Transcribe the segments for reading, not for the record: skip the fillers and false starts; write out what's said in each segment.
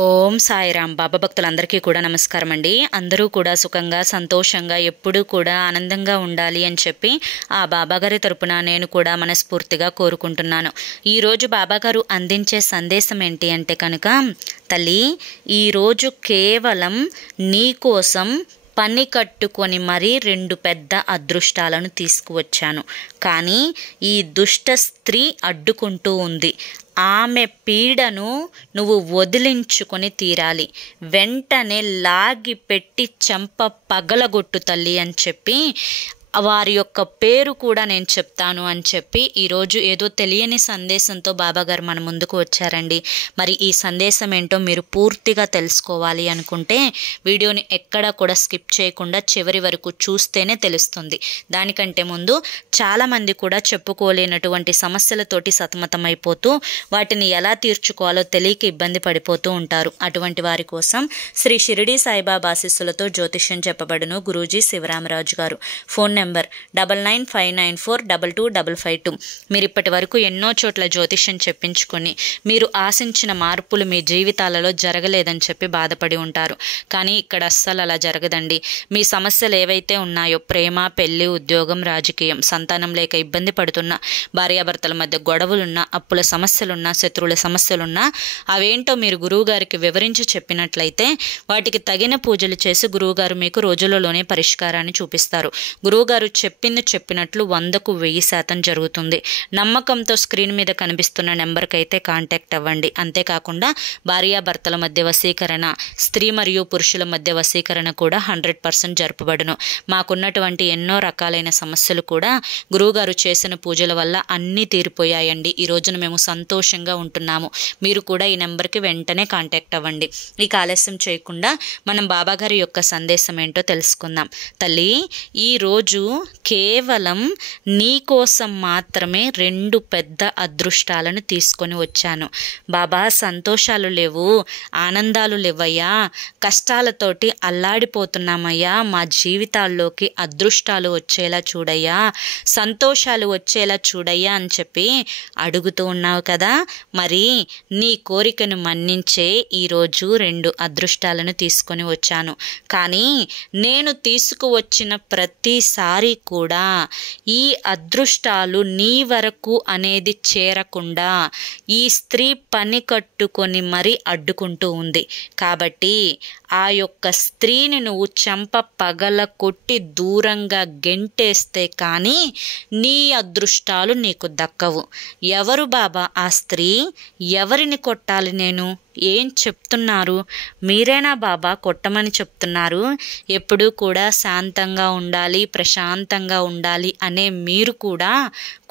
ఓం సాయిరామ్. బాబా భక్తులందరికీ కూడా నమస్కారం అండి. అందరూ కూడా సుఖంగా సంతోషంగా ఎప్పుడూ కూడా ఆనందంగా ఉండాలి అని చెప్పి ఆ బాబాగారి తరపున నేను కూడా మనస్ఫూర్తిగా కోరుకుంటున్నాను. ఈరోజు బాబాగారు అందించే సందేశం ఏంటి అంటే కనుక, తల్లి ఈరోజు కేవలం నీ కోసం పని కట్టుకొని మరీ 2 పెద్ద అదృష్టాలను తీసుకువచ్చాను. కానీ ఈ దుష్ట స్త్రీ అడ్డుకుంటూ ఉంది. ఆమె పీడను నువ్వు వదిలించుకొని తీరాలి. వెంటనే లాగి పెట్టి చెంప పగలగొట్టు తల్లి అని చెప్పి వారి యొక్క పేరు కూడా నేను చెప్తాను అని చెప్పి ఈరోజు ఏదో తెలియని సందేశంతో బాబాగారు మన ముందుకు వచ్చారండి. మరి ఈ సందేశం ఏంటో మీరు పూర్తిగా తెలుసుకోవాలి అనుకుంటే వీడియోని ఎక్కడా కూడా స్కిప్ చేయకుండా చివరి వరకు చూస్తేనే తెలుస్తుంది. దానికంటే ముందు చాలామంది కూడా చెప్పుకోలేనటువంటి సమస్యలతోటి సతమతమైపోతూ వాటిని ఎలా తీర్చుకోవాలో తెలియక ఇబ్బంది పడిపోతూ ఉంటారు. అటువంటి వారి కోసం శ్రీ షిరిడి సాయిబాబా ఆశీస్సులతో జ్యోతిష్యం చెప్పబడును గురూజీ శివరామరాజు గారు. Phone number 9959422552. మీరు ఇప్పటి వరకు ఎన్నో చోట్ల జ్యోతిష్యం చెప్పించుకొని మీరు ఆశించిన మార్పులు మీ జీవితాలలో జరగలేదని చెప్పి బాధపడి ఉంటారు. కానీ ఇక్కడ అస్సలు అలా జరగదండి. మీ సమస్యలు ఏవైతే ఉన్నాయో, ప్రేమ, పెళ్లి, ఉద్యోగం, రాజకీయం, సంతానం లేక ఇబ్బంది పడుతున్న, భార్యాభర్తల మధ్య గొడవలున్నా, అప్పుల సమస్యలున్నా, శత్రువుల సమస్యలున్నా అవేంటో మీరు గురువుగారికి వివరించి చెప్పినట్లయితే వాటికి తగిన పూజలు చేసి గురువుగారు మీకు రోజులలోనే పరిష్కారాన్ని చూపిస్తారు. గురువుగారు చెప్పింది చెప్పినట్లు 100కు 1000% జరుగుతుంది. నమ్మకంతో స్క్రీన్ మీద కనిపిస్తున్న నెంబర్కి అయితే కాంటాక్ట్ అవ్వండి. అంతేకాకుండా భార్యాభర్తల మధ్య వశీకరణ, స్త్రీ మరియు పురుషుల మధ్య వశీకరణ కూడా 100% జరుపబడును. మాకున్నటువంటి ఎన్నో రకాలైన సమస్యలు కూడా గురువుగారు చేసిన పూజల వల్ల అన్నీ తీరిపోయాయండి. ఈ రోజున మేము సంతోషంగా ఉంటున్నాము. మీరు కూడా ఈ నెంబర్కి వెంటనే కాంటాక్ట్ అవ్వండి. ఇక ఆలస్యం చేయకుండా మనం బాబాగారి యొక్క సందేశం ఏంటో తెలుసుకుందాం. తల్లి ఈరోజు కేవలం నీ కోసం మాత్రమే 2 పెద్ద అదృష్టాలను తీసుకొని వచ్చాను. బాబా సంతోషాలు లేవు, ఆనందాలు లేవయ్యా, కష్టాలతోటి అల్లాడిపోతున్నామయ్యా, మా జీవితాల్లోకి అదృష్టాలు వచ్చేలా చూడయ్యా, సంతోషాలు వచ్చేలా చూడయ్యా అని చెప్పి అడుగుతూ ఉన్నావు కదా. మరి నీ కోరికను మన్నించే ఈరోజు 2 అదృష్టాలను తీసుకొని వచ్చాను. కానీ నేను తీసుకువచ్చిన ప్రతిసారి కూడా ఈ అదృష్టాలు నీ వరకు అనేది చేరకుండా ఈ స్త్రీ పని కట్టుకొని మరీ అడ్డుకుంటూ ఉంది. కాబట్టి ఆ యొక్క స్త్రీని నువ్వు చెంప పగల కొట్టి దూరంగా గెంటేస్తే కానీ నీ అదృష్టాలు నీకు దక్కవు. ఎవరు బాబా ఆ స్త్రీ? ఎవరిని కొట్టాలి నేను? ఏం చెప్తున్నారు? మీరేనా బాబా కొట్టమని చెప్తున్నారు? ఎప్పుడూ కూడా శాంతంగా ఉండాలి, ప్రశాంతంగా ఉండాలి అనే మీరు కూడా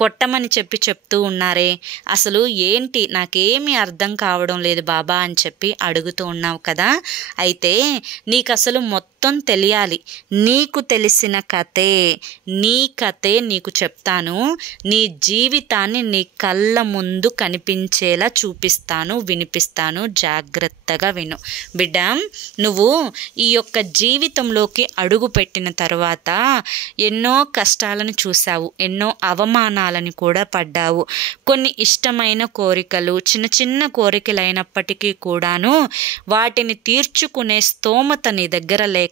కొట్టమని చెప్తూ ఉన్నారే. అసలు ఏంటి? నాకేమీ అర్థం కావడం లేదు బాబా అని చెప్పి అడుగుతూ ఉన్నావు కదా. అయితే నీకు అసలు మొత్తం తెలియాలి. నీకు తెలిసిన కథే, నీ కథే నీకు చెప్తాను. నీ జీవితాన్ని నీ కళ్ళ ముందు కనిపించేలా చూపిస్తాను, వినిపిస్తాను. జాగ్రత్తగా విను బిడ్డ. నువ్వు ఈ యొక్క జీవితంలోకి అడుగు పెట్టిన తర్వాత ఎన్నో కష్టాలను చూసావు, ఎన్నో అవమానాలను కూడా పడ్డావు. కొన్ని ఇష్టమైన కోరికలు, చిన్న చిన్న కోరికలైనప్పటికీ కూడాను వాటిని తీర్చుకునే స్తోమత నీ దగ్గర లేక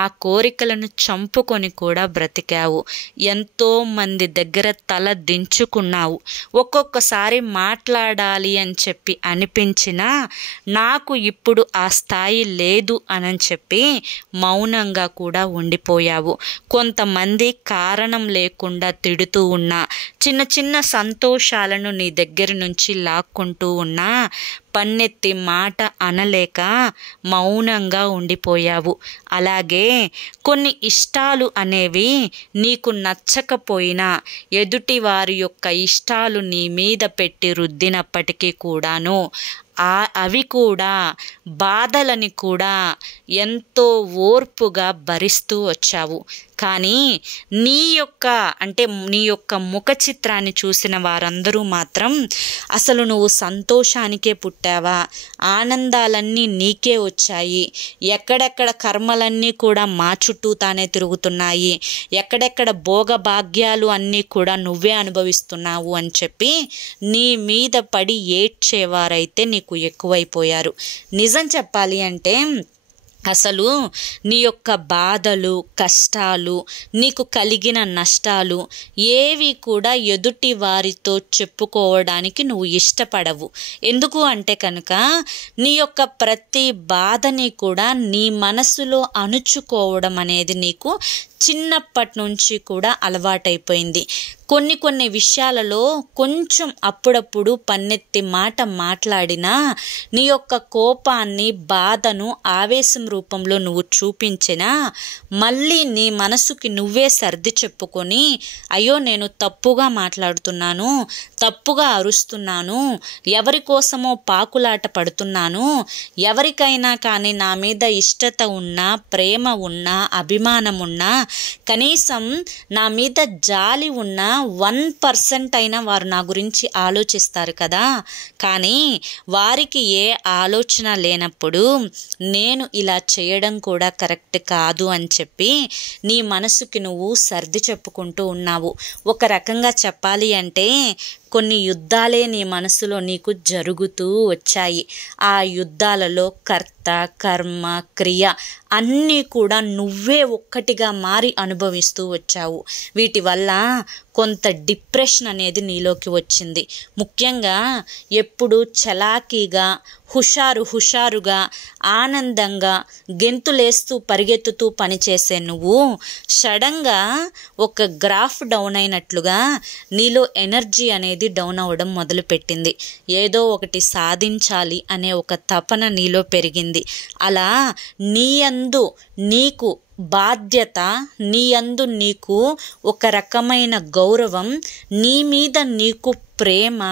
ఆ కోరికలను చంపుకొని కూడా బ్రతికావు. ఎంతో మంది దగ్గర తల దించుకున్నావు. ఒక్కొక్కసారి మాట్లాడాలి అని చెప్పి అనిపించినా నాకు ఇప్పుడు ఆ స్థాయి లేదు అని చెప్పి మౌనంగా కూడా ఉండిపోయావు. కొంతమంది కారణం లేకుండా తిడుతూ ఉన్నా, చిన్న చిన్న సంతోషాలను నీ దగ్గర నుంచి లాక్కుంటూ ఉన్నా పన్నెత్తి మాట అనలేక మౌనంగా ఉండిపోయావు. అలాగే కొన్ని ఇష్టాలు అనేవి నీకు నచ్చకపోయినా ఎదుటి వారి యొక్క ఇష్టాలు నీ మీద పెట్టి రుద్దినప్పటికీ కూడాను అవి కూడా బాధలని కూడా ఎంతో ఓర్పుగా భరిస్తూ వచ్చావు. కానీ నీ యొక్క ముఖ చిత్రాన్ని చూసిన వారందరూ మాత్రం అసలు నువ్వు సంతోషానికే పుట్టావా, ఆనందాలన్నీ నీకే వచ్చాయి, ఎక్కడెక్కడ కర్మలన్నీ కూడా మా చుట్టూ తానే తిరుగుతున్నాయి, ఎక్కడెక్కడ భోగభాగ్యాలు అన్నీ కూడా నువ్వే అనుభవిస్తున్నావు అని చెప్పి నీ మీద పడి ఏడ్చేవారైతే నీకు ఎక్కువైపోయారు. నిజం చెప్పాలి అంటే అసలు నీ యొక్క బాధలు, కష్టాలు, నీకు కలిగిన నష్టాలు ఏవి కూడా ఎదుటి వారితో చెప్పుకోవడానికి నువ్వు ఇష్టపడవు. ఎందుకు అంటే కనుక నీ యొక్క ప్రతి బాధని కూడా నీ మనసులో అణుచుకోవడం అనేది నీకు చిన్నప్పటి నుంచి కూడా అలవాటైపోయింది. కొన్ని విషయాలలో కొంచెం అప్పుడప్పుడు పన్నెత్తి మాట మాట్లాడినా నీ యొక్క కోపాన్ని, బాధను ఆవేశం రూపంలో నువ్వు చూపించినా మళ్ళీ నీ మనసుకి నువ్వే సర్ది చెప్పుకొని అయ్యో నేను తప్పుగా మాట్లాడుతున్నాను, తప్పుగా అరుస్తున్నాను, ఎవరి కోసమో పాకులాట పడుతున్నాను, ఎవరికైనా కానీ నా మీద ఇష్టత ఉన్నా, ప్రేమ ఉన్నా, అభిమానం ఉన్నా, కనీసం నా మీద జాలి ఉన్నా 1% అయినా వారు నా గురించి ఆలోచిస్తారు కదా. కానీ వారికి ఏ ఆలోచన లేనప్పుడు నేను ఇలా చేయడం కూడా కరెక్ట్ కాదు అని చెప్పి నీ మనసుకి నువ్వు సర్ది చెప్పుకుంటూ ఉన్నావు. ఒక రకంగా చెప్పాలి అంటే కొన్ని యుద్ధాలే నీ మనసులో నీకు జరుగుతూ వచ్చాయి. ఆ యుద్ధాలలో కర్త, కర్మ, క్రియ అన్నీ కూడా నువ్వే ఒక్కటిగా మారి అనుభవిస్తూ వచ్చావు. వీటి వల్ల కొంత డిప్రెషన్ అనేది నీలోకి వచ్చింది. ముఖ్యంగా ఎప్పుడు చలాకీగా, హుషారుగా, ఆనందంగా, గెంతులేస్తూ పరిగెత్తుతూ పనిచేసే నువ్వు సడన్గా ఒక గ్రాఫ్ డౌన్ అయినట్లుగా నీలో ఎనర్జీ అనేది డౌన్ అవ్వడం మొదలుపెట్టింది. ఏదో ఒకటి సాధించాలి అనే ఒక తపన నీలో పెరిగింది. అలా నీయందు నీకు బాధ్యత, నీయందు నీకు ఒక రకమైన గౌరవం, నీ మీద నీకు ప్రేమ,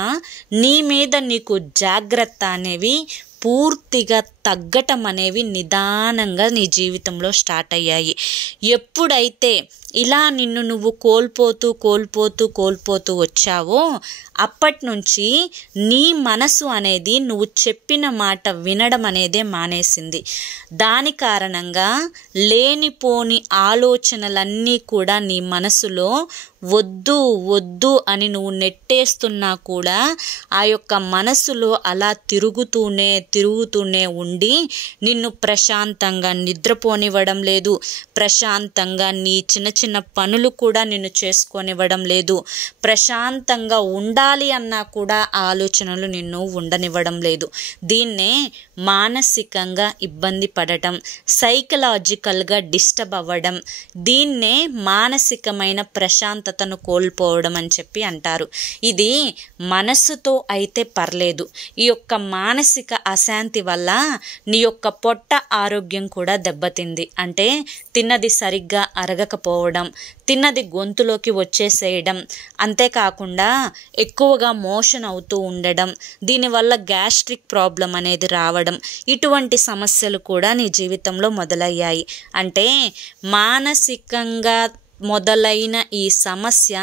నీ మీద నీకు జాగ్రత్త అనేవి పూర్తిగా తగ్గటం అనేవి నిదానంగా నీ జీవితంలో స్టార్ట్ అయ్యాయి. ఎప్పుడైతే ఇలా నిన్ను నువ్వు కోల్పోతూ వచ్చావో అప్పటి నుంచి నీ మనసు అనేది నువ్వు చెప్పిన మాట వినడం అనేదే మానేసింది. దాని కారణంగా లేనిపోని ఆలోచనలన్నీ కూడా నీ మనసులో వద్దు అని నువ్వు నెట్టేస్తున్నా కూడా ఆ యొక్క మనసులో అలా తిరుగుతూనే ఉండి నిన్ను ప్రశాంతంగా నిద్రపోనివ్వడం లేదు, ప్రశాంతంగా నీ చిన్న పనులు కూడా నిన్ను చేసుకోనివ్వడం లేదు, ప్రశాంతంగా ఉండాలి అన్నా కూడా ఆలోచనలు నిన్ను ఉండనివ్వడం లేదు. దీన్నే మానసికంగా ఇబ్బంది పడటం, సైకలాజికల్గా డిస్టర్బ్ అవ్వడం, దీన్నే మానసికమైన ప్రశాంతతను కోల్పోవడం అని చెప్పి అంటారు. ఇది మనస్సుతో అయితే పర్లేదు, ఈ యొక్క మానసిక అశాంతి వల్ల నీ యొక్క పొట్ట ఆరోగ్యం కూడా దెబ్బతింది. అంటే తిన్నది సరిగ్గా అరగకపోవడం, తిన్నది గొంతులోకి వచ్చేసేయడం, అంతేకాకుండా ఎక్కువగా మోషన్ అవుతూ ఉండడం, దీనివల్ల గ్యాస్ట్రిక్ ప్రాబ్లం అనేది రావడం, ఇటువంటి సమస్యలు కూడా నీ జీవితంలో మొదలయ్యాయి. అంటే మానసికంగా మొదలైన ఈ సమస్య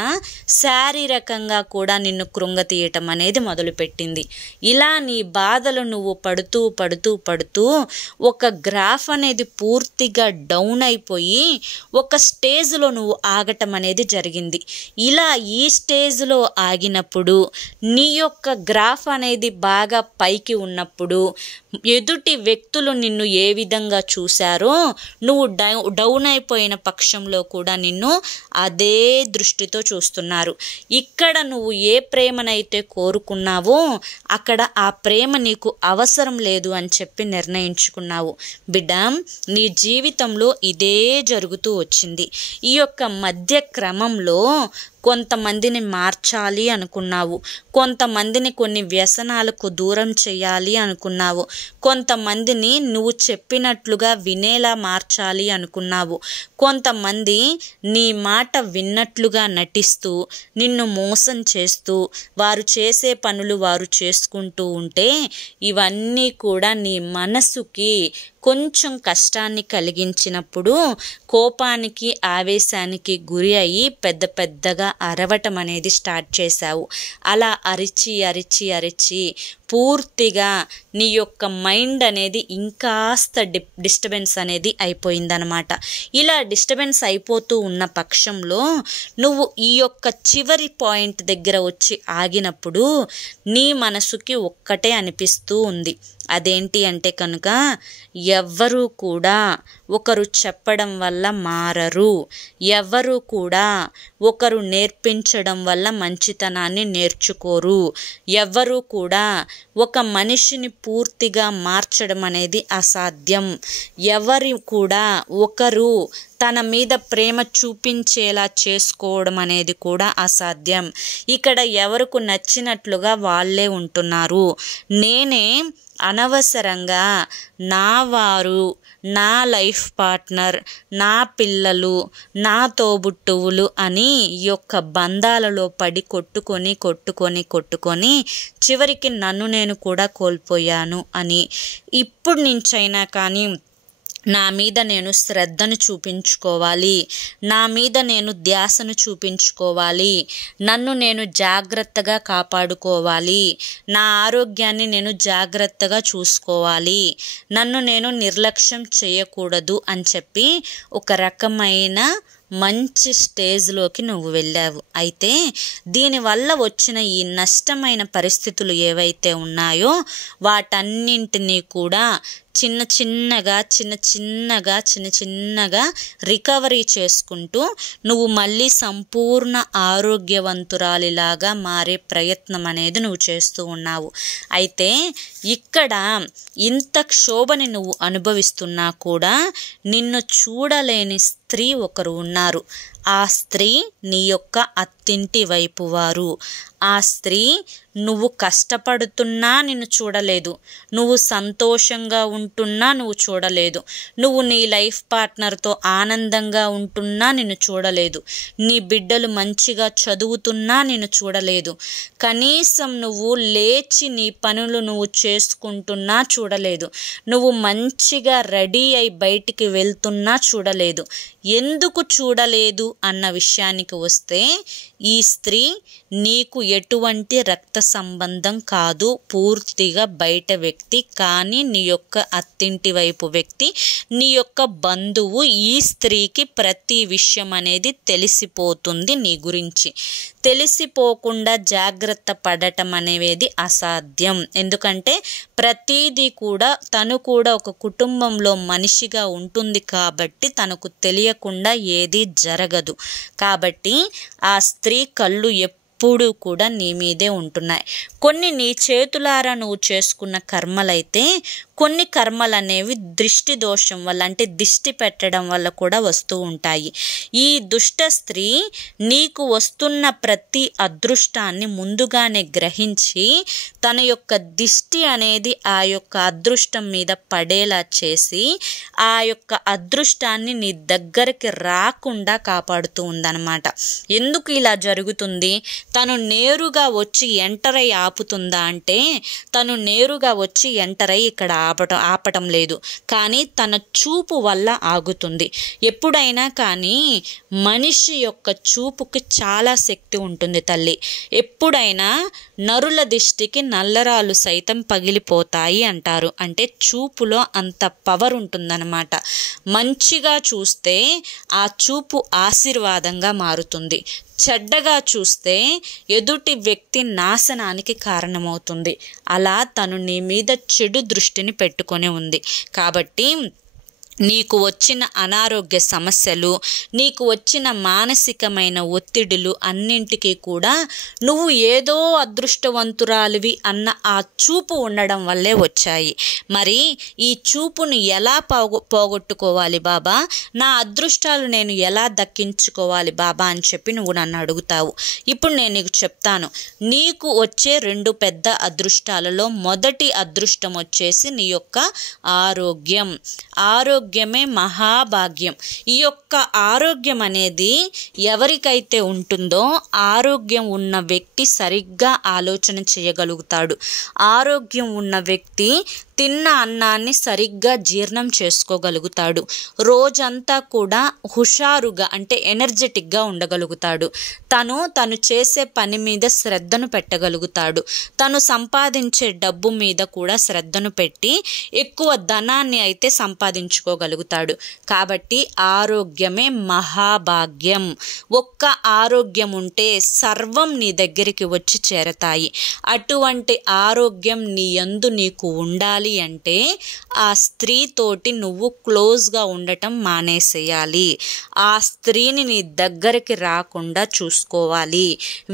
శారీరకంగా కూడా నిన్ను కృంగతీయటం అనేది మొదలుపెట్టింది. ఇలా నీ బాధలు నువ్వు పడుతూ ఒక గ్రాఫ్ అనేది పూర్తిగా డౌన్ అయిపోయి ఒక స్టేజ్లో నువ్వు ఆగటం అనేది జరిగింది. ఇలా ఈ స్టేజ్లో ఆగినప్పుడు నీ యొక్క గ్రాఫ్ అనేది బాగా పైకి ఉన్నప్పుడు ఎదుటి వ్యక్తులు నిన్ను ఏ విధంగా చూశారో నువ్వు డౌన్ అయిపోయిన పక్షంలో కూడా నిన్ను అదే దృష్టితో చూస్తున్నారు. ఇక్కడ నువ్వు ఏ ప్రేమనైతే కోరుకున్నావో అక్కడ ఆ ప్రేమ నీకు అవసరం లేదు అని చెప్పి నిర్ణయించుకున్నావు. బిడ్డ, నీ జీవితంలో ఇదే జరుగుతూ వచ్చింది. ఈ యొక్క మధ్య క్రమంలో కొంతమందిని మార్చాలి అనుకున్నావు, కొంతమందిని కొన్ని వ్యసనాలకు దూరం చేయాలి అనుకున్నావు, కొంతమందిని నువ్వు చెప్పినట్లుగా వినేలా మార్చాలి అనుకున్నావు, కొంతమంది నీ మాట విన్నట్లుగా నటిస్తూ నిన్ను మోసం చేస్తూ వారు చేసే పనులు వారు చేసుకుంటూ ఉంటే ఇవన్నీ కూడా నీ మనసుకి కొంచెం కష్టాన్ని కలిగించినప్పుడు కోపానికి ఆవేశానికి గురి అయ్యి పెద్ద పెద్దగా అరవటం అనేది స్టార్ట్ చేశావు. అలా అరిచి అరిచి అరిచి పూర్తిగా నీ యొక్క మైండ్ అనేది ఇంకాస్త డిస్టర్బెన్స్ అనేది అయిపోయిందనమాట. ఇలా డిస్టర్బెన్స్ అయిపోతూ ఉన్న పక్షంలో నువ్వు ఈ యొక్క చివరి పాయింట్ దగ్గర వచ్చి ఆగినప్పుడు నీ మనసుకి ఒక్కటే అనిపిస్తూ ఉంది. అదేంటి అంటే కనుక ఎవ్వరూ కూడా ఒకరు చెప్పడం వల్ల మారరు, ఎవ్వరూ కూడా ఒకరు నేర్పించడం వల్ల మంచితనాన్ని నేర్చుకోరు, ఎవ్వరూ కూడా ఒక మనిషిని పూర్తిగా మార్చడం అనేది అసాధ్యం, ఎవరు కూడా ఒకరు తన మీద ప్రేమ చూపించేలా చేసుకోవడం అనేది కూడా అసాధ్యం. ఇక్కడ ఎవరికి నచ్చినట్లుగా వాళ్ళే ఉంటున్నారు. నేనే అనవసరంగా నా వారు, నా లైఫ్ పార్ట్నర్, నా పిల్లలు, నా తోబుట్టువులు అని ఈ యొక్క బంధాలలో పడి కొట్టుకొని చివరికి నన్ను నేను కూడా కోల్పోయాను అని ఇప్పుడు నుంచైనా కానీ నా మీద నేను శ్రద్ధను చూపించుకోవాలి, నా మీద నేను ధ్యాసను చూపించుకోవాలి, నన్ను నేను జాగ్రత్తగా కాపాడుకోవాలి, నా ఆరోగ్యాన్ని నేను జాగ్రత్తగా చూసుకోవాలి, నన్ను నేను నిర్లక్ష్యం చేయకూడదు అని చెప్పి ఒక రకమైన మంచి స్టేజ్లోకి నువ్వు వెళ్ళావు. అయితే దీనివల్ల వచ్చిన ఈ నష్టమైన పరిస్థితులు ఏవైతే ఉన్నాయో వాటన్నింటినీ కూడా చిన్న చిన్నగా రికవరీ చేసుకుంటూ నువ్వు మళ్ళీ సంపూర్ణ ఆరోగ్యవంతురాలిలాగా మారే ప్రయత్నం అనేది నువ్వు చేస్తూ ఉన్నావు. అయితే ఇక్కడ ఇంత క్షోభని నువ్వు అనుభవిస్తున్నా కూడా నిన్ను చూడలేని స్త్రీ ఒకరు ఉన్నారు. ఆ స్త్రీ నీ యొక్క అత్తింటి వైపు వారు. ఆ స్త్రీ నువ్వు కష్టపడుతున్నా నిన్ను చూడలేదు, నువ్వు సంతోషంగా ఉంటున్నా నువ్వు చూడలేదు, నువ్వు నీ లైఫ్ పార్ట్నర్తో ఆనందంగా ఉంటున్నా నిన్ను చూడలేదు, నీ బిడ్డలు మంచిగా చదువుతున్నా నిన్ను చూడలేదు, కనీసం నువ్వు లేచి నీ పనులు నువ్వు చేసుకుంటున్నా చూడలేదు, నువ్వు మంచిగా రెడీ అయి బయటికి వెళ్తున్నా చూడలేదు. ఎందుకు చూడలేదు అన్న విషయానికి వస్తే ఈ స్త్రీ నీకు ఎటువంటి రక్త సంబంధం కాదు, పూర్తిగా బయట వ్యక్తి. కానీ నీ యొక్క అత్తింటి వైపు వ్యక్తి, నీ యొక్క బంధువు. ఈ స్త్రీకి ప్రతి విషయం అనేది తెలిసిపోతుంది నీ గురించి. తెలిసిపోకుండా జాగ్రత్త పడటం అనేది అసాధ్యం. ఎందుకంటే ప్రతిదీ కూడా తను కూడా ఒక కుటుంబంలో మనిషిగా ఉంటుంది కాబట్టి తనకు తెలియకుండా ఏది జరగదు. కాబట్టి ఆ స్త్రీ కళ్ళు ఎప్పుడూ కూడా నీ మీదే ఉంటున్నాయి. కొన్ని నీ చేతులారా నువ్వు చేసుకున్న కర్మలైతే కొన్ని కర్మలు అనేవి దృష్టి దోషం వల్ల, అంటే దిష్టి పెట్టడం వల్ల కూడా వస్తూ ఉంటాయి. ఈ దుష్ట స్త్రీ నీకు వస్తున్న ప్రతి అదృష్టాన్ని ముందుగానే గ్రహించి తన యొక్క దిష్టి అనేది ఆ యొక్క అదృష్టం మీద పడేలా చేసి ఆ యొక్క అదృష్టాన్ని నీ దగ్గరికి రాకుండా కాపాడుతూ ఉందన్నమాట. ఎందుకు ఇలా జరుగుతుంది? తను నేరుగా వచ్చి ఎంటర్ అయి ఆపుతుందా అంటే తను నేరుగా వచ్చి ఎంటర్ అయి ఇక్కడ ఆపటం లేదు, కానీ తన చూపు వల్ల ఆగుతుంది. ఎప్పుడైనా కానీ మనిషి యొక్క చూపుకి చాలా శక్తి ఉంటుంది తల్లి. ఎప్పుడైనా నరుల దిష్టికి నల్లరాలు సైతం పగిలిపోతాయి అంటారు. అంటే చూపులో అంత పవర్ ఉంటుందన్నమాట. మంచిగా చూస్తే ఆ చూపు ఆశీర్వాదంగా మారుతుంది, చెడ్డగా చూస్తే ఎదుటి వ్యక్తి నాశనానికి కారణమవుతుంది. అలా తను నీ మీద చెడు దృష్టిని పెట్టుకొని ఉంది. కాబట్టి నీకు వచ్చిన అనారోగ్య సమస్యలు, నీకు వచ్చిన మానసికమైన ఒత్తిడులు అన్నింటికీ కూడా నువ్వు ఏదో అదృష్టవంతురాలివి అన్న ఆ చూపు ఉండడం వల్లే వచ్చాయి. మరి ఈ చూపును ఎలా పోగొట్టుకోవాలి బాబా, నా అదృష్టాలు నేను ఎలా దక్కించుకోవాలి బాబా అని చెప్పి నువ్వు నన్ను అడుగుతావు. ఇప్పుడు నేను నీకు చెప్తాను. నీకు వచ్చే 2 పెద్ద అదృష్టాలలో మొదటి అదృష్టం వచ్చేసి నీ యొక్క ఆరోగ్యం. ఆరోగ్యమే మహాభాగ్యం. ఈ యొక్క ఆరోగ్యం అనేది ఎవరికైతే ఉంటుందో ఆరోగ్యం ఉన్న వ్యక్తి సరిగ్గా ఆలోచన చేయగలుగుతాడు. ఆరోగ్యం ఉన్న వ్యక్తి తిన్న అన్నాన్ని సరిగ్గా జీర్ణం చేసుకోగలుగుతాడు. రోజంతా కూడా హుషారుగా అంటే ఎనర్జెటిక్గా ఉండగలుగుతాడు. తను చేసే పని మీద శ్రద్ధను పెట్టగలుగుతాడు. తను సంపాదించే డబ్బు మీద కూడా శ్రద్ధను పెట్టి ఎక్కువ ధనాన్ని అయితే సంపాదించుకోగలుగుతాడు. కాబట్టి ఆరోగ్యమే మహాభాగ్యం. ఒక్క ఆరోగ్యం ఉంటే సర్వం నీ దగ్గరికి వచ్చి చేరతాయి. అటువంటి ఆరోగ్యం నీ యందు నీకు ఉండాలి అంటే ఆ స్త్రీతోటి నువ్వు క్లోజ్గా ఉండటం మానేసేయాలి. ఆ స్త్రీని నీ దగ్గరికి రాకుండా చూసుకోవాలి.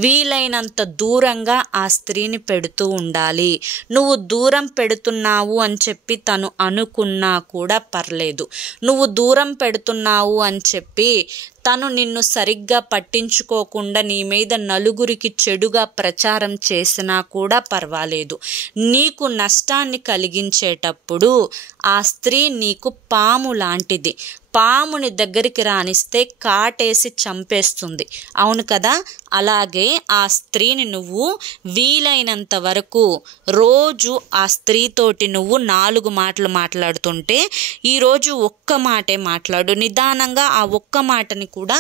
వీలైనంత దూరంగా ఆ స్త్రీని పెడుతూ ఉండాలి. నువ్వు దూరం పెడుతున్నావు అని చెప్పి తను అనుకున్నా కూడా పర్లేదు. నువ్వు దూరం పెడుతున్నావు అని చెప్పి తను నిన్ను సరిగ్గా పట్టించుకోకుండా నీ మీద నలుగురికి చెడుగా ప్రచారం చేసినా కూడా పర్వాలేదు. నీకు నష్టాన్ని కలిగించేటప్పుడు ఆ స్త్రీ నీకు పాము లాంటిది. పాముని దగ్గరికి రానిస్తే కాటేసి చంపేస్తుంది, అవును కదా? అలాగే ఆ స్త్రీని నువ్వు వీలైనంత వరకు రోజు ఆ స్త్రీతోటి నువ్వు 4 మాటలు మాట్లాడుతుంటే ఈరోజు ఒక్క మాటే మాట్లాడు. నిదానంగా ఆ ఒక్క మాటని కూడా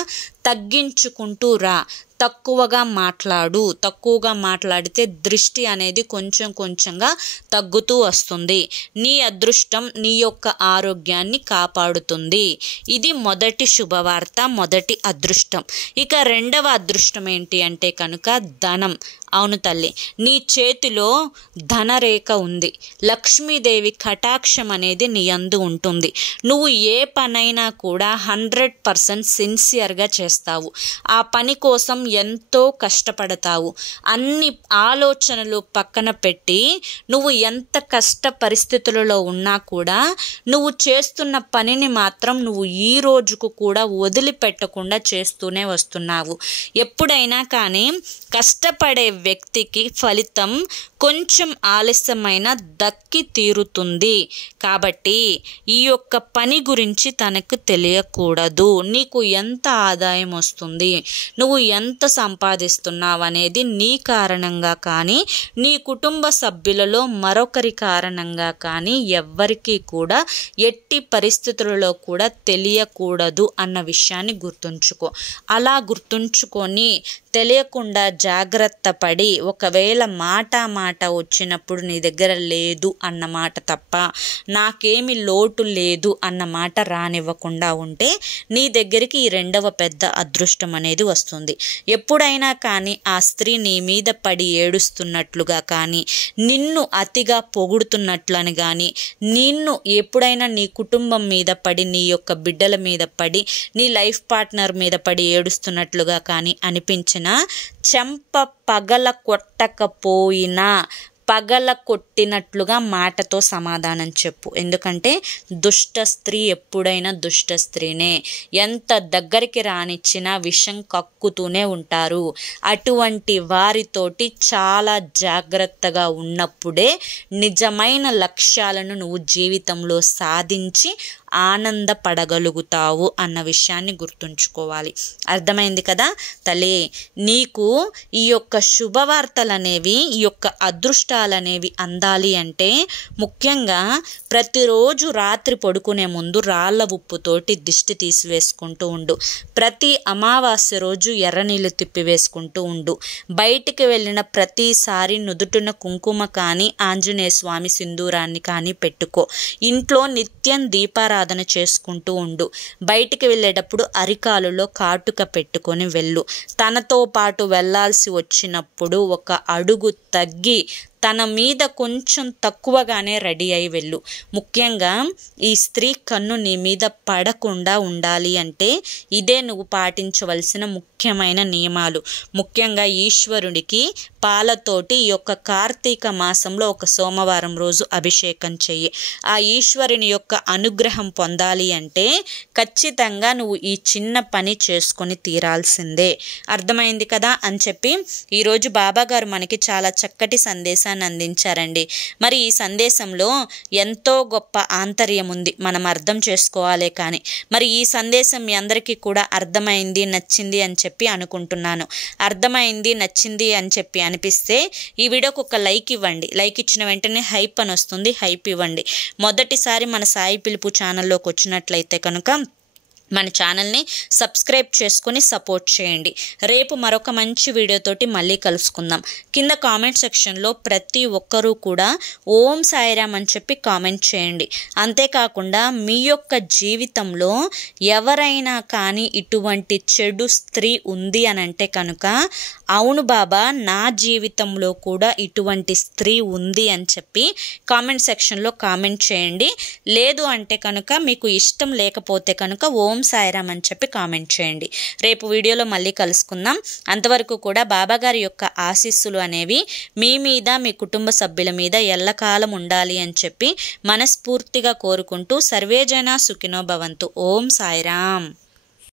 తగ్గించుకుంటూ రా. తక్కువగా మాట్లాడు. తక్కువగా మాట్లాడితే దృష్టి అనేది కొంచెంగా తగ్గుతూ వస్తుంది. నీ అదృష్టం నీ యొక్క ఆరోగ్యాన్ని కాపాడుతుంది. ఇది మొదటి శుభవార్త, మొదటి అదృష్టం. ఇక రెండవ అదృష్టం ఏంటి అంటే కనుక ధనం. అవును తల్లి, నీ చేతిలో ధనరేఖ ఉంది. లక్ష్మీదేవి కటాక్షం అనేది నీ యందు ఉంటుంది. నువ్వు ఏ పనైనా కూడా 100% సిన్సియర్గా చేస్తావు. ఆ పని కోసం ఎంతో కష్టపడతావు. అన్ని ఆలోచనలు పక్కన పెట్టి నువ్వు ఎంత కష్ట పరిస్థితులలో ఉన్నా కూడా నువ్వు చేస్తున్న పనిని మాత్రం నువ్వు ఈ రోజుకు కూడా వదిలిపెట్టకుండా చేస్తూనే వస్తున్నావు. ఎప్పుడైనా కానీ కష్టపడే వ్యక్తికి ఫలితం కొంచెం ఆలస్యమైన దక్కి తీరుతుంది. కాబట్టి ఈ యొక్క పని గురించి తనకు తెలియకూడదు. నీకు ఎంత ఆదాయం వస్తుంది, నువ్వు ఎంత సంపాదిస్తున్నావు అనేది నీ కారణంగా కానీ నీ కుటుంబ సభ్యులలో మరొకరి కారణంగా కానీ ఎవ్వరికీ కూడా ఎట్టి పరిస్థితులలో కూడా తెలియకూడదు అన్న విషయాన్ని గుర్తుంచుకో. అలా గుర్తుంచుకొని తెలియకుండా జాగ్రత్త పడి ఒకవేళ మాట వచ్చినప్పుడు నీ దగ్గర లేదు అన్న మాట తప్ప నాకేమి లోటు లేదు అన్న మాట రానివ్వకుండా ఉంటే నీ దగ్గరికి ఈ రెండవ పెద్ద అదృష్టం అనేది వస్తుంది. ఎప్పుడైనా కానీ ఆ స్త్రీ నీ మీద పడి ఏడుస్తున్నట్లుగా కానీ నిన్ను అతిగా పొగుడుతున్నట్లని కానీ నిన్ను ఎప్పుడైనా నీ కుటుంబం మీద పడి నీ యొక్క బిడ్డల మీద పడి నీ లైఫ్ పార్ట్నర్ మీద పడి ఏడుస్తున్నట్లుగా కానీ అనిపించిన చెంప పగల కొట్టకపోయినా పగల కొట్టినట్లుగా మాటతో సమాధానం చెప్పు. ఎందుకంటే దుష్ట స్త్రీ ఎప్పుడైనా దుష్ట స్త్రీనే. ఎంత దగ్గరికి రానిచ్చినా విషం కక్కుతూనే ఉంటారు. అటువంటి వారితోటి చాలా జాగ్రత్తగా ఉన్నప్పుడే నిజమైన లక్ష్యాలను నువ్వు జీవితంలో సాధించి ఆనందపడగలుగుతావు అన్న విషయాన్ని గుర్తుంచుకోవాలి. అర్థమైంది కదా తల్లి? నీకు ఈ యొక్క శుభవార్తలు అనేవి, ఈ యొక్క అదృష్టాలనేవి అందాలి అంటే ముఖ్యంగా ప్రతిరోజు రాత్రి పడుకునే ముందు రాళ్ళ ఉప్పుతోటి దిష్టి తీసివేసుకుంటూ ఉండు. ప్రతి అమావాస్య రోజు ఎర్రనీళ్ళు తిప్పివేసుకుంటూ ఉండు. బయటికి వెళ్ళిన ప్రతిసారి నుదుటిన కుంకుమ కానీ ఆంజనేయ స్వామి సింధూరాన్ని కానీ పెట్టుకో. ఇంట్లో నిత్యం దీపారాధన చేసుకుంటూ ఉండు. బయటికి వెళ్ళేటప్పుడు అరికాలులో కాటుక పెట్టుకొని వెళ్ళు. తనతో పాటు వెళ్ళాల్సి వచ్చినప్పుడు ఒక అడుగు తగ్గి తన మీద కొంచెం తక్కువగానే రెడీ అయి వెళ్ళు. ముఖ్యంగా ఈ స్త్రీ కన్ను నీ మీద పడకుండా ఉండాలి అంటే ఇదే నువ్వు పాటించవలసిన ముఖ్యమైన నియమాలు. ముఖ్యంగా ఈశ్వరుడికి పాలతోటి ఈ యొక్క కార్తీక మాసంలో ఒక సోమవారం రోజు అభిషేకం చెయ్యి. ఆ ఈశ్వరుని యొక్క అనుగ్రహం పొందాలి అంటే ఖచ్చితంగా నువ్వు ఈ చిన్న పని చేసుకొని తీరాల్సిందే. అర్థమైంది కదా అని చెప్పి ఈరోజు బాబాగారు మనకి చాలా చక్కటి సందేశాన్ని అందించారండి. మరి ఈ సందేశంలో ఎంతో గొప్ప ఆంతర్యం ఉంది, మనం అర్థం చేసుకోవాలే కానీ. మరి ఈ సందేశం మీ అందరికీ కూడా అర్థమైంది, నచ్చింది అని చెప్పి అనుకుంటున్నాను. అర్థమైంది, నచ్చింది అని చెప్పి అనిపిస్తే ఈ వీడియోకి ఒక లైక్ ఇవ్వండి. లైక్ ఇచ్చిన వెంటనే హైప్ అని వస్తుంది, హైప్ ఇవ్వండి. మొదటిసారి మన సాయి పిలుపు ఛానల్లోకి వచ్చినట్లయితే కనుక మన ఛానల్ని సబ్స్క్రైబ్ చేసుకొని సపోర్ట్ చేయండి. రేపు మరొక మంచి వీడియోతోటి మళ్ళీ కలుసుకుందాం. కింద కామెంట్ సెక్షన్లో ప్రతి ఒక్కరూ కూడా ఓం సాయిరామ్ అని చెప్పి కామెంట్ చేయండి. అంతేకాకుండా మీ యొక్క జీవితంలో ఎవరైనా కానీ ఇటువంటి చెడు స్త్రీ ఉంది అని అంటే కనుక అవును బాబా నా జీవితంలో కూడా ఇటువంటి స్త్రీ ఉంది అని చెప్పి కామెంట్ సెక్షన్లో కామెంట్ చేయండి. లేదు అంటే కనుక మీకు ఇష్టం లేకపోతే కనుక ఓం సాయిరామ్ అని చెప్పి కామెంట్ చేయండి. రేపు వీడియోలో మళ్ళీ కలుసుకుందాం. అంతవరకు కూడా బాబాగారి యొక్క ఆశీస్సులు అనేవి మీ మీద, మీ కుటుంబ సభ్యుల మీద ఎల్లకాలం ఉండాలి అని చెప్పి మనస్ఫూర్తిగా కోరుకుంటూ సర్వేజన సుఖినో భవంతు. ఓం సాయిరామ్.